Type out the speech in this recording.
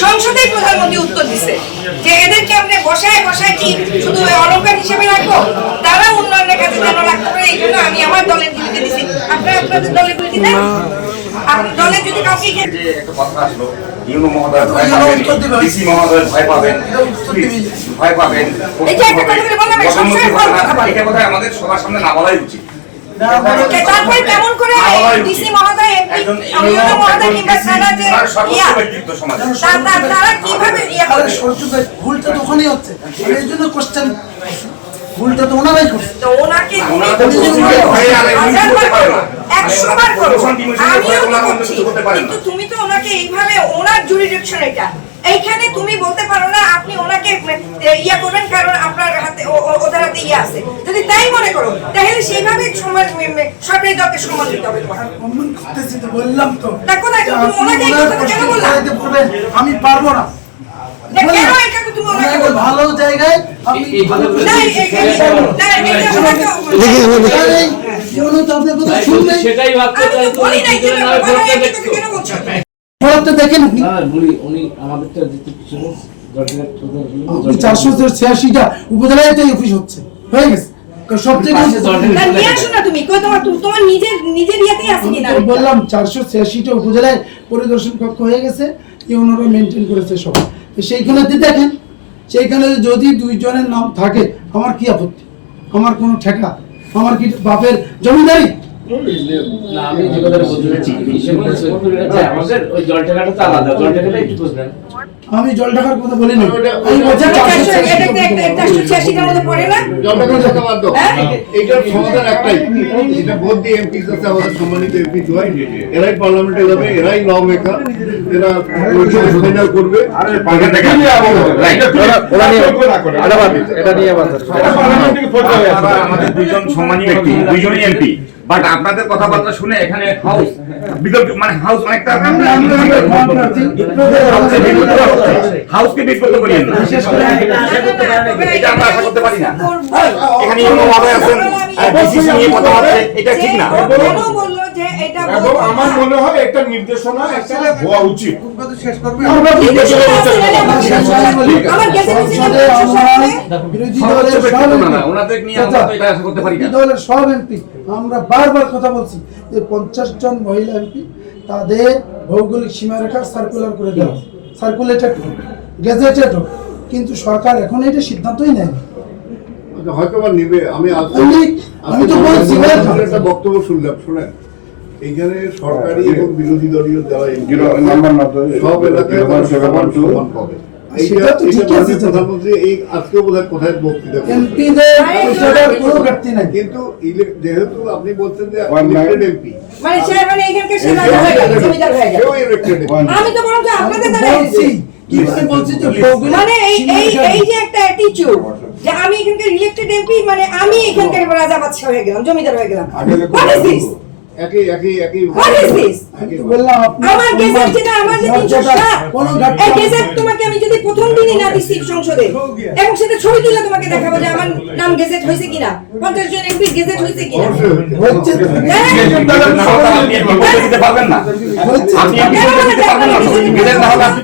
সংসদে প্রধানমন্ত্রী উত্তর দিছে যে এদেরকে আমরা বসায় বসায় কি শুধু অলঙ্কার হিসেবে রাখবো, তারা উন্নয়নের কাজে যেন রাখতে পারে, এই জন্য আমি আমার দলের গুলিতে দিছি। আপনারা আপনাদের দলের গুলিতে দেন। আপনার দলের যদি কাউকে একটা কথা আসলো, ইউনো মহোদয় ভয় পাবেন, ডিসি মহোদয় ভয় পাবেন, ভয় পাবেন, এই যে একটা কথা বলে বললাম, সবসময় কথা বলে। এটা কথা আমাদের সবার সামনে না বলাই উচিত। তারপরে কেমন করে ডিসি মহোদয়, ইউনো মহোদয় কিংবা সারা যে তারা কিভাবে ভুলটা তো ওখানেই হচ্ছে, এই জন্য কোশ্চেন ভুলটা তো ওনারাই করছে। তো ওনাকে 100বার করো, আমিও তো করছি, কিন্তু তুমি তো ওনাকে এইভাবে, ওনার জুরিডিকশন এটা, এইখানে তুমি বলতে পারো না আপনি ওনাকে ইয়া করবেন কারণ আপনার হাতে ওদের হাতে ইয়ে আছে। যদি তাই মনে করো তাহলে সেইভাবে সরকারি দলকে সম্মান দিতে হবে। সম্মান করতেছি তো, বললাম তো। দেখো না তুমি ওনাকে এই কথা কেন বললা? আমি পারবো না। কেন এটা তুমি ওনাকে বলবা? ভালো জায়গায় আপনি সেটাই ভাবতে চাই। বলি নাই যে কেন বলছো? দেখেন আপনি উনি আমাদেরটা দিতে কিছু 486টা উপজেলায় তো অফিস হচ্ছে, হয়ে গেছে। তো সব জায়গায় নিয়ে আসো না তুমি, কই তোমার নিজের ইয়াতেই আছে কিনা? বললাম 486টা উপজেলায় পরিদর্শন কক্ষ হয়ে গেছে, ইউনোরা মেনটেন করেছে সব। তো সেইখানে দেখেন, সেইখানে যদি 2 জনের নাম থাকে আমার কি আপত্তি? আমার কোনো ঠেকা, আমার কি বাপের জমিদারি? না, আমি যে কথাটা বলতে চাচ্ছি আমাদের ওই জল টাকাটা তো আলাদা, জল টাকাটা একটু বুঝবেন। আমি জল টাকার কথা বলি না, আমি বলছি 486টার মধ্যে পড়ে না। জল টাকার কথা বাদ দাও, এইটার সমাধান একটাই, এটা বোধ দিয়ে এমপি আছে, আমাদের সম্মানিত এমপি হয়, এরাই পার্লামেন্টে যাবে, এরাই ল মেকার, এরা ফাইনাল করবে। আমাদের 2জন সম্মানী ব্যক্তি, 2জনই এমপি, বাট আপনাদের কথাবার্তা শুনে এখানে হাউস মানে হাউস অনেকটা হাউসকে বিট করতে পারি না, এটা আমরা আশা করতে পারি না। এখানে ইউনো মহোদয় আছেন, ডিসিসি নিয়ে কথা হচ্ছে, এটা ঠিক না। বললো যে এটা আমার মনে হয় একটা নির্দেশনা একটা হওয়া উচিত। শেষ করবে আমার গেছে বিরোধী দলের সব ওনাদের নিয়ে আমরা তো এটা আশা করতে পারি না। দলের সব এমপি আমরা বারবার কথা বলছি যে 50 জন মহিলা এমপি তাদের ভৌগোলিক সীমারেখা সার্কুলার করে দেওয়া, সার্কুলেটেড হোক, গেজেটেড হোক, কিন্তু সরকার এখন এটা সিদ্ধান্তই নেয়নি। হয়তো বা নিবে। আমি আমি তো বলছি একটা বক্তব্য শুনলাম, শুনেন, এইখানে সরকারি এবং বিরোধী দলীয় যারা সব এলাকায় সমান পাবে। প্রধানমন্ত্রী এই আজকে বোধহয় কোথায় বক্তৃতা কিন্তু যেহেতু আপনি বলছেন যে এমপি আমি তো বলছি আপনাদের মানে এই যে একটা অ্যাটিটিউড যে আমি এখানকার ইলেক্টেড এমপি, মানে আমি এখানকার রাজা বাদশা হয়ে গেলাম, জমিদার হয়ে গেলাম। What is this? What is this? আমার গেজেট যেটা, আমার যে 307 এই গেজেট তোমাকে আমি যদি প্রথম দিনই না দিছি সংসদে এবং সেটা ছবি তুলে তোমাকে দেখাবো যে আমার নাম গেজেট হয়েছে কিনা, 50 জন এমপি গেজেট হয়েছে কিনা। আপনি দিতে পারবেন না, আপনি দিতে পারবেন না, গেজেট না হলে আপনি